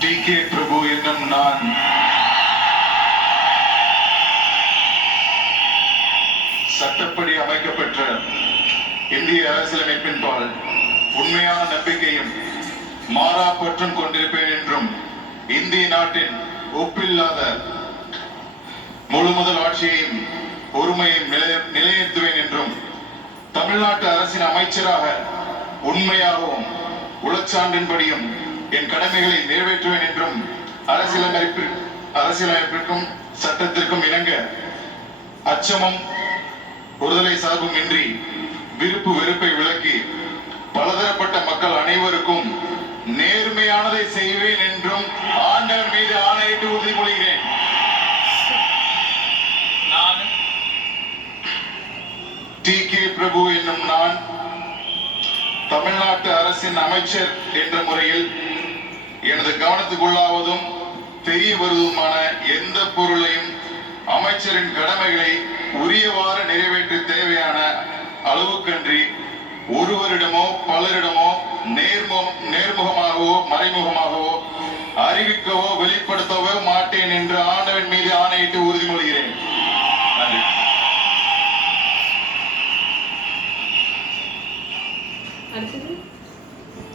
DK. பிரபு என்னும் நான் சட்டப்படி அமைக்கப்பெற்ற இந்திய அரசியலமைப்பின்பால் உண்மையான நம்பிக்கையும் மாறா பற்றும் கொண்டிருப்பேன் என்றும் இந்திய நாட்டின் ஒப்பில்லாத முழுமுதல் ஆட்சியையும் பொறுமையும் நிலைநிறுத்துவேன் என்றும் தமிழ்நாட்டு அரசின் அமைச்சராக உண்மையாகவும் உளச்சான்றின்படியும் என் கடமைகளை நிறைவேற்றுவேன் என்றும் அரசியலமைப்பிற்கும் சட்டத்திற்கும் இணங்க அச்சமும் ஒருதலை சார்பும் இன்றி விருப்பு வெறுப்பை விலக்கி பலதரப்பட்ட மக்கள் அனைவருக்கும் நேர்மையானதை செய்வேன் என்றும் ஆண்டவர் மீது ஆணையிட்டு உறுதிமொழிகிறேன். நான் டி.கே. பிரபு என்னும் நான் தமிழ்நாட்டு அரசின் அமைச்சர் என்ற முறையில் எனது கவனத்துக்குள்ளாவதும் தெரிய வருவதுமான எந்த பொருளையும் அமைச்சரின் கடமைகளை உரியவாறு நிறைவேற்ற தேவையான அளவுக்கன்றி ஒருவரிடமோ பலரிடமோ நேர்முகமாகவோ மறைமுகமாகவோ அறிவிக்கவோ வெளிப்படுத்த